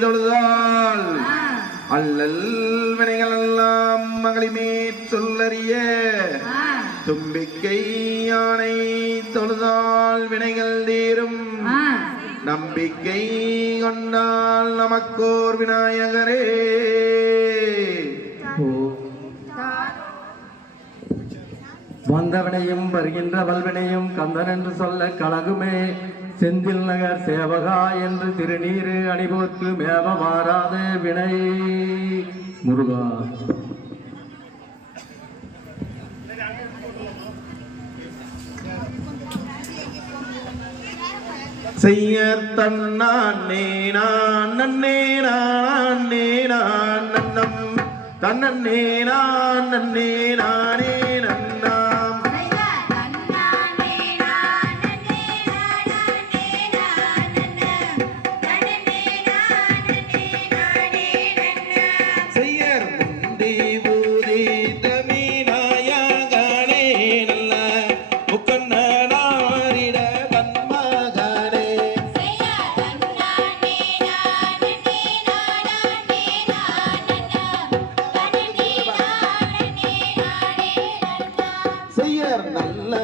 தொழுதால் அல்லல் வினைகள் எல்லாம் மகளிமே சொல்லறிய தும்பிக்கை யானை தொழுதால் வினைகள் தீரும். நம்பிக்கை கொண்டால் நமக்கோர் விநாயகரே. வந்தவனையும் வருகின்ற வல்வினையும் கந்தன் என்று சொல்ல கழகுமே செந்தில் நகர் சேவகா என்று திருநீரு அணிபோர்க்கு மேவ மாறாத வினை. முருகா. செய்ய தன்னான் நேனான் நன்னே நான் நேனான் நன்னம். தன்னேனான் நான் நன்னே நானே நல்ல